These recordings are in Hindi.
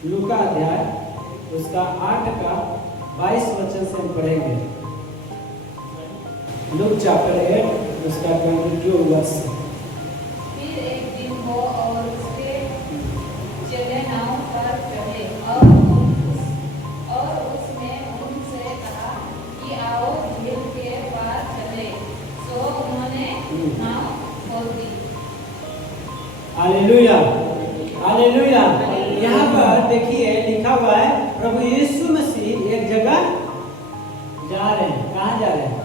लूका अध्याय उसका 8 का 22 वचन से हम पढ़ेंगे। लूक चैप्टर 8 उसका 22 वर्ष। फिर एक दिन वो और उसके चेले नाव पर चढ़े और उसने उनसे कहा कि आओ झील के पार चले। सो उन्होंने नाव खोल दी। Hallelujah, hallelujah. यहाँ पर देखिए लिखा हुआ है प्रभु यीशु मसीह एक जगह जा रहे हैं। कहाँ जा रहे हैं?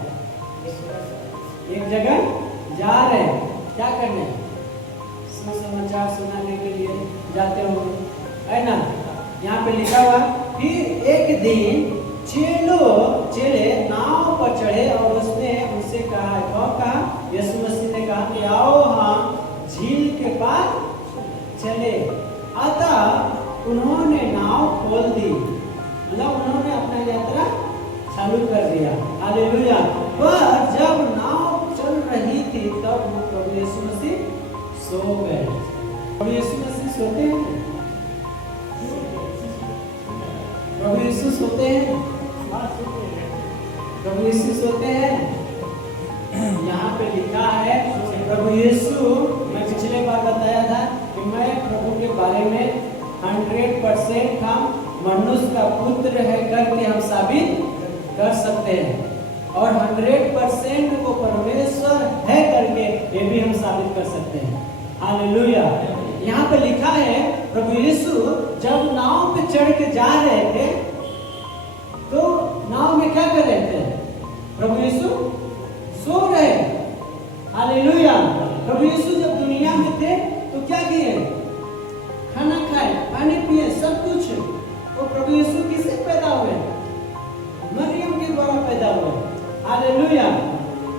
एक जगह जा रहे हैं। क्या करने? सुसमाचार सुनाने के लिए जाते होंगे, है ना? यहाँ पे लिखा हुआ फिर एक दिन चेले नाव पर चढ़े और उसने उनसे कहा, कौन कहा? यीशु मसीह ने कहा कि आओ हम झील के पास चले। अतः उन्होंने नाव खोल दी, मतलब उन्होंने अपना यात्रा चालू कर दिया। हालेलुया। पर जब नाव चल रही थी तब प्रभु यीशु मसीह सो गए। प्रभु यीशु मसीह सोते हैं? प्रभु यीशु सोते हैं? प्रभु यीशु सोते हैं? यहाँ पे लिखा है प्रभु यीशु, मैं पिछले बार बताया था कि मैं प्रभु के बारे में 100% हम मनुष्य का पुत्र है करके हम साबित कर सकते हैं और 100% वो परमेश्वर है करके ये भी हम साबित कर सकते हैं। हालेलुया। यहाँ पे लिखा है प्रभु यीशु जब नाव पे चढ़ के जा रहे थे तो नाव में क्या कर रहे थे? प्रभु यीशु सो रहे। हालेलुया। प्रभु यीशु जब दुनिया में थे तो क्या किए? खाना खाए, पानी पिए, सब कुछ। तो प्रभु यीशु किससे पैदा हुए? मरियम के द्वारा पैदा हुए। हालेलुया।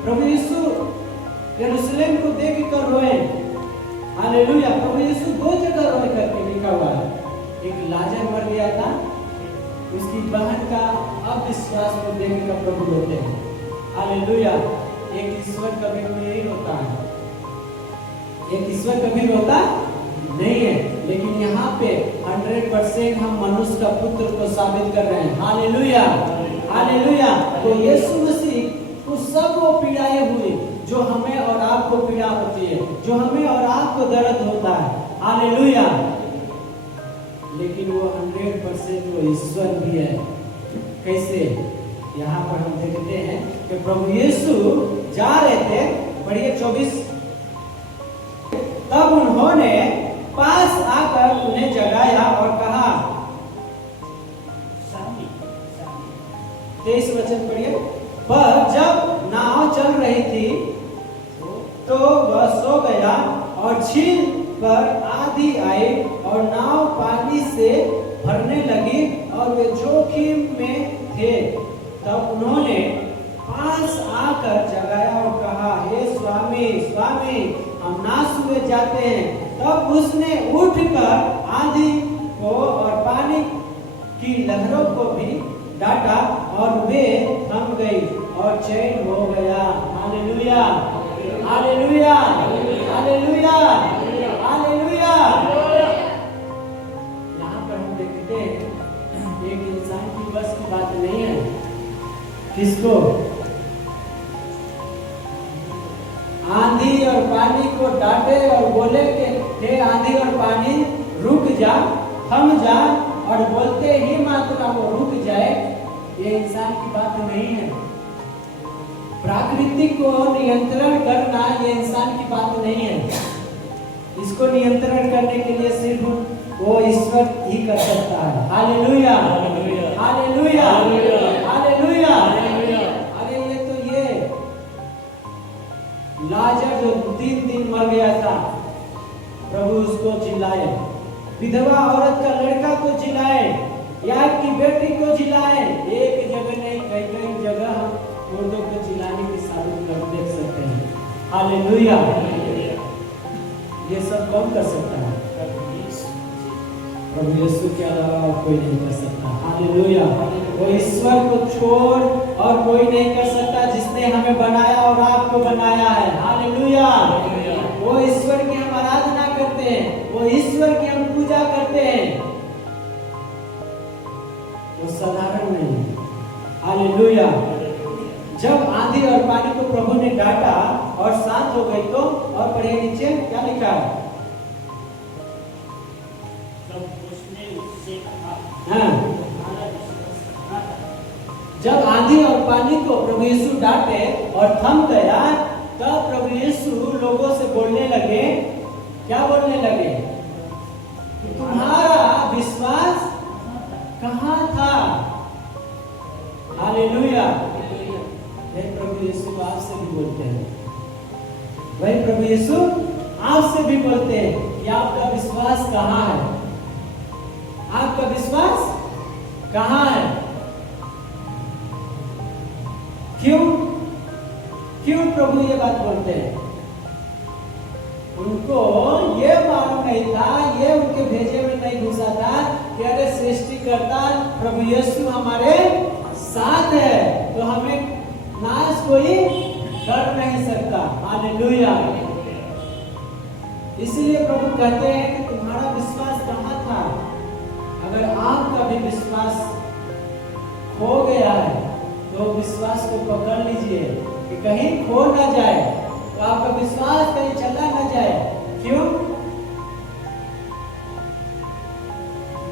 प्रभु यीशु यरूशलेम को देख कर रोए। हालेलुया। प्रभु यीशु 2 जगह रोए करके लिखा हुआ है। एक लाजर मर गया था, उसकी बहन का अविश्वास को देख कर प्रभु रोते हैं। हालेलुया। एक ईश्वर कभी नहीं रोता है, एक ईश्वर कभी रोता नहीं है, लेकिन यहाँ पे 100% हम मनुष्य का पुत्र को साबित कर रहे हैं। Hallelujah, hallelujah. तो यीशु मसीह को सब वो पीड़ाएं हुई जो हमें और आपको पीड़ा होती है, जो हमें और आपको दर्द होता है। हालेलुया। लेकिन वो 100% वो ईश्वर भी है। कैसे? यहाँ पर हम देखते हैं कि प्रभु यीशु जा रहे थे। पढ़िए 24। तब उन्होंने पास आकर उन्हें जगाया और कहा, 23 वचन पढ़िए। पर जब नाव चल रही थी तो वह सो गया और झील पर आंधी आई और नाव पानी से भरने लगी और वे जोखिम में थे। तब उन्होंने पास आकर जगाया और कहा, हे स्वामी, स्वामी, हम नाश हुए जाते हैं। तब उसने उठकर आंधी को और पानी की लहरों को भी डांटा और वे थम गई और चैन हो गया। Hallelujah, hallelujah, hallelujah, hallelujah. यहाँ पर हम देखते हैं एक इंसान की बस की बात नहीं है। किसको? आंधी और पानी को डांटे और बोले कि हे आंधी और पानी रुक जा, थम जा, और बोलते ही मात्रा वो रुक जाए, ये इंसान की बात नहीं है। प्राकृतिक को नियंत्रण करना ये इंसान की बात नहीं है। इसको नियंत्रण करने के लिए सिर्फ वो ईश्वर ही कर सकता है। Hallelujah, hallelujah, hallelujah. अरे ये लाजर जो 3 दिन मर गया था, प्रभु उसको जिलाए। विधवा औरत का लड़का को जिलाए, याकूब की बेटी को जिलाए। एक जगह नहीं, कई जगह हम मुर्दों को जिलाने की साबित कर देख सकते हैं। हालेलुया। ये सब कौन कर सकता है? प्रभु यीशु के अलावा और कोई नहीं कर सकता। हालेलुया। वो ईश्वर को छोड़ और कोई नहीं कर सकता जिसने हमें बनाया और आपको बनाया है। हालेलुया। वो ईश्वर की हम आराधना करते हैं, वो ईश्वर की हम पूजा करते हैं। हालेलुया। जब आंधी और पानी को प्रभु ने डांटा और शांत हो गई तो, और पढ़िए नीचे क्या लिखा है? जब उसने उससे कहा, हाँ, तुम्हारा विश्वास कहाँ था? जब आंधी और पानी को प्रभु यीशु डांटे और थम गया, तब प्रभु यीशु लोगों से बोलने लगे। क्या बोलने लगे? कि तुम्हारा विश्वास कहाँ था? हालेलुया। वही प्रभु यीशु आपसे भी बोलते हैं, वही प्रभु यीशु आपसे भी बोलते हैं कि आपका विश्वास कहाँ है? आपका विश्वास कहाँ है? क्यों क्यों प्रभु ये बात बोलते हैं? उनको ये मालूम नहीं था, ये उनके भेजे में नहीं घुसा था कि अरे सृष्टिकर्ता प्रभु यीशु हमारे साथ है, तो हमें नाश कोई कर नहीं सकता। हालेलुया। इसलिए प्रभु कहते हैं कि तुम्हारा विश्वास कहाँ था? अगर आपका भी विश्वास खो गया है तो विश्वास को पकड़ लीजिए कि कहीं खो ना जाए, तो आपका विश्वास कहीं चला ना जाए। क्यों?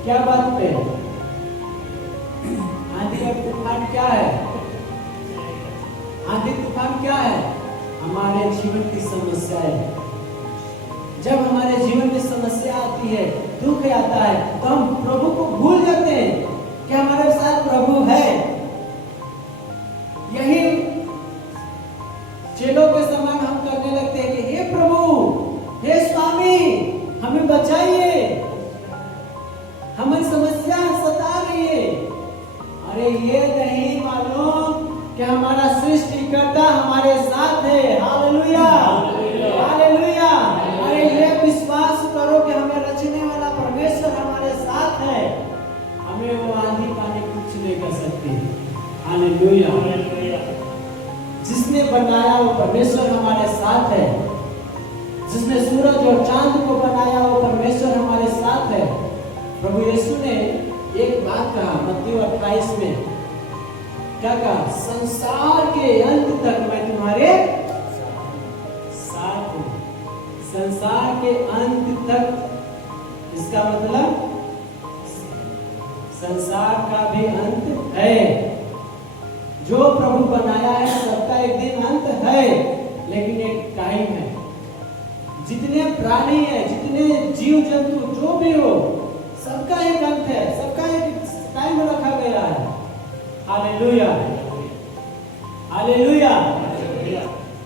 क्या बात पे? आंधी और तूफान क्या है? आंधी तूफान क्या है? हमारे जीवन की समस्या है। जब हमारे जीवन में समस्या आती है, दुख आता है, तो हम प्रभु को भूल जाते हैं कि हमारे साथ प्रभु है। यही चेलों के समान हम करने लगते हैं कि हे प्रभु, हे स्वामी, हमें बचाइए, हमें समस्या सता रही है। अरे ये नहीं मालूम कि हमारा सृष्टिकर्ता हमारे साथ है। Hallelujah, hallelujah. अरे ये विश्वास करो कि हमें रचने वाला परमेश्वर हमारे साथ है, हमें वो आंधी पानी कुछ नहीं कर सकती। हालेलुया। जिसने बनाया वो परमेश्वर हमारे साथ है, जिसने सूरज और चांद को बनाया वो परमेश्वर हमारे साथ है। प्रभु यीशु ने एक बात कहा मत्ती 28 में, क्या कहा? संसार के अंत तक मैं तुम्हारे साथ हूं। संसार के अंत तक, इसका मतलब संसार का भी अंत है। जो प्रभु बनाया है सबका एक दिन अंत है, लेकिन एक टाइम है। जितने प्राणी है, जितने जीव जंतु जो भी हो, सबका एक अंत है, सबका एक टाइम रखा गया है। Hallelujah, hallelujah.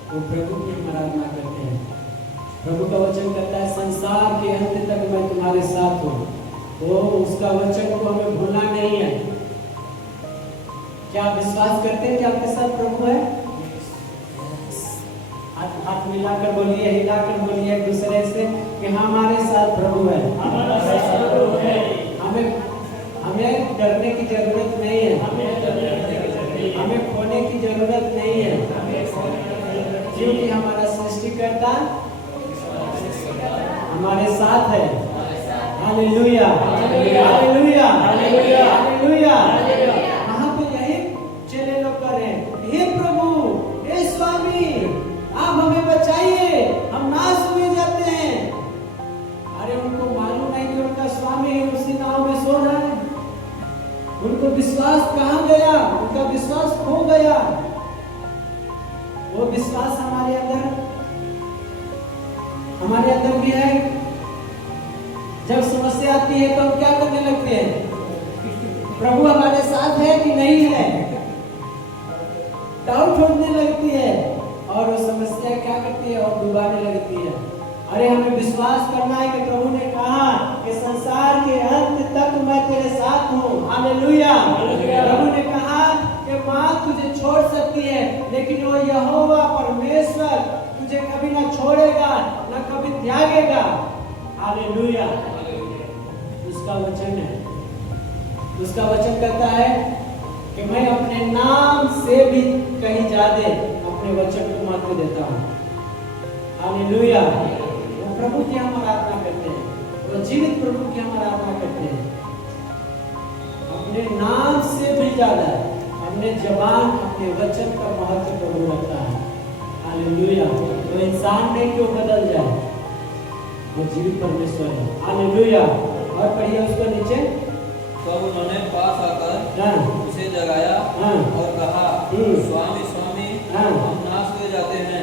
वो प्रभु की हम आराधना करते हैं। प्रभु का वचन कहता है संसार के अंत तक मैं तुम्हारे साथ हूँ। तो उसका वचन को हमें भूलना नहीं है। क्या आप विश्वास करते हैं कि आपके साथ प्रभु है? हाथ मिलाकर बोलिए, हिलाकर बोलिए एक दूसरे से कि हमारे साथ प्रभु है। हमारा साथ प्रभु है। हमें डरने की जरूरत नहीं है, हमें खोने की जरूरत नहीं है, क्योंकि हमारा सृष्टिकर्ता हमारे साथ है। Hallelujah, hallelujah, hallelujah, hallelujah. वहां पे यही चेले लोग कर रहे हैं, हे प्रभु, हे स्वामी, आप हमें बचाइए, हम नाश हुए जाते हैं। अरे उनको मालूम नहीं कि उनका स्वामी उसी नाव में सो रहा है। उनको विश्वास कहाँ गया? उनका विश्वास खो गया। वो विश्वास हमारे अंदर भी है। जब समस्या आती है तो हम क्या करने लगते हैं? प्रभु हमारे साथ है कि नहीं है, डाउट होने लगती है, और वो समस्या क्या करती है? और डुबाने लगती है। अरे हमें विश्वास करना है कि प्रभु ने कहा कि संसार के अंत तक मैं तेरे साथ हूँ। हालेलुया। प्रभु ने कहा कि माँ तुझे छोड़ सकती है, लेकिन वो यहोवा परमेश्वर तुझे कभी ना छोड़ेगा, ना कभी त्यागेगा। हालेलुया। उसका वचन है, उसका वचन कहता है कि मैं अपने नाम से भी कहीं ज्यादा अपने वचन को महत्व देता हूँ। हालेलुया। वो प्रभु की हम आराधना करते हैं, वो जीवित प्रभु की हम आराधना करते हैं। अपने नाम से भी ज्यादा, अपने अपने जबान अपने वचन का महत्व प्रभु रखता है। हालेलुया। तो इंसान नहीं क्यों बदल जाए, वो जीवित परमेश्वर है। हालेलुया। और पढ़िए उसको नीचे। तब उन्होंने पास आकर उसे जगाया और कहा, स्वामी स्वामी, हम नाश हुए जाते हैं।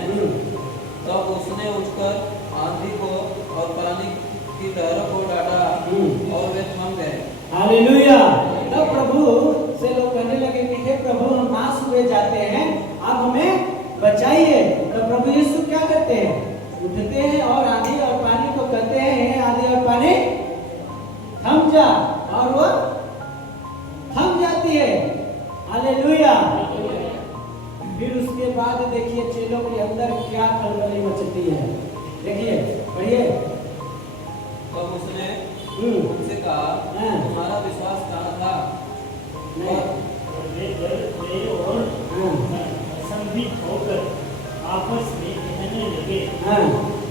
तब उसने उठकर आंधी को और पानी की लहरों को डांटा और वे थम गए। हालेलुया। तब प्रभु से लोग कहने लगे कि हे प्रभु, हम नाश हुए जाते हैं, आप हमें बचाइए। तो प्रभु यीशु क्या करते हैं, उठते हैं और आंधी और पानी को कहते हैं, हे आंधी और पानी थम जा, और वो थम जाती है। हालेलुया। फिर उसके बाद देखिए चेलों के अंदर क्या खलबली मचती है। देखिए पढ़िए। तब उसने उनसे कहा, तुम्हारा विश्वास कहाँ था? वे डर गए और असंभित होकर आपस में कहने लगे,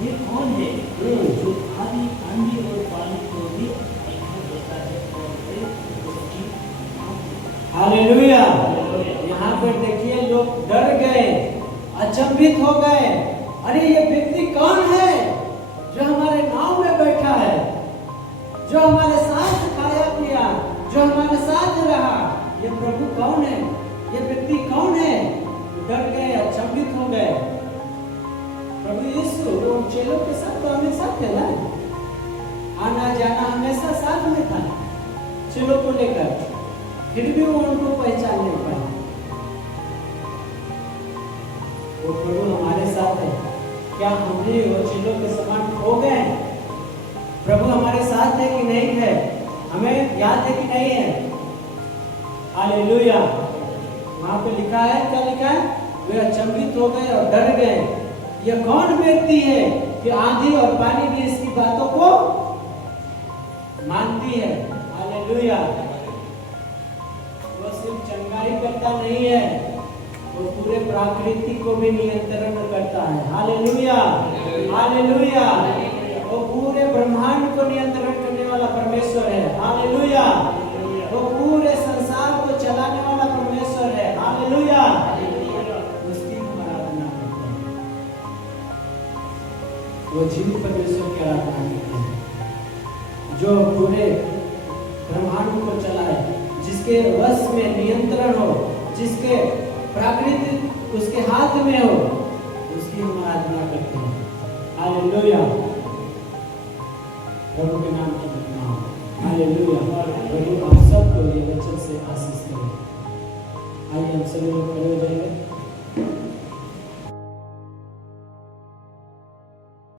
ये कौन है जो आधी आंधी और पानी को भी इतना देता है और वे उसकी हालेलुया। यहाँ पर देखिए लोग डर गए, अचंभित हो गए। अरे ये व्यक्ति कौन है जो हमारे नाव में बैठा है, जो हमारे साथ खाया पिया, जो हमारे साथ रहा, ये प्रभु कौन है, ये व्यक्ति कौन है? डर गए, अचंभित हो गए। प्रभु यीशु उन चेलों के साथ तो हमेशा थे ना, आना जाना हमेशा साथ में था चेलों को लेकर, फिर भी वो उनको पहचान नहीं पाए। वो प्रभु हमारे साथ है। क्या हम भी वो चेलों के समान हो गए? प्रभु हमारे साथ है कि नहीं है, हमें याद है कि नहीं है? हालेलुया। वहां पे लिखा है, क्या लिखा है? वे अचंभित हो गए और डर गए। यह कौन व्यक्ति है कि आंधी और पानी भी इसकी बातों को मानती है? हालेलुया। वो सिर्फ चंगाई करता नहीं है, वो पूरे प्रकृति को भी नियंत्रण करता है। हालेलुया। हालेलुया। वो पूरे ब्रह्मांड को नियंत्रण करने वाला परमेश्वर है। हालेलुया। वो पूरे संसार को चलाने वाला परमेश्वर है। हालेलुया। उसकी हम आराधना करते हैं। वो जीवित परमेश्वर की आराधना करते हैं, जो पूरे ब्रह्मांड को चलाए, जिसके वश में नियंत्रण हो, जिसके प्राकृतिक उसके हाथ में हो, उसकी हम आराधना करते हैं। हालेलुया। प्रभु के नाम की महिमा हो। हालेलुया। प्रभु आप सबको ये वचन से आशीष करें। आइए हम सभी लोग खड़े हो जाएंगे।